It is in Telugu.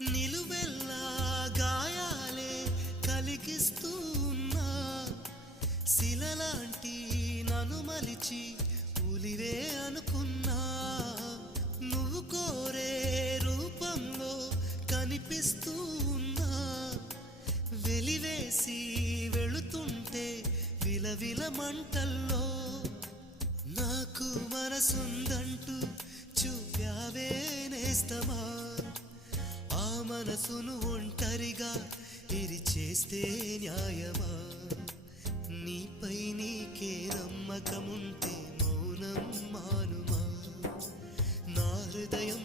నిలువెల్లా గాయాలే కలిగిస్తూ ఉన్నా శిలలాంటి నన్ను మలిచి ఉలివే అనుకున్నా నువ్వు కోరే రూపంలో కనిపిస్తూ ఉన్నా వెలివేసి వెళుతుంటే విలవిల మంటల్లో నాకు మనసుందంటూ చూపావే నేస్తమా ఆ మనసును ఒంటరిగా ఇరిచేస్తే న్యాయమా నీపై నీకే నమ్మకముంటే మౌనం మానుమా నా హృదయం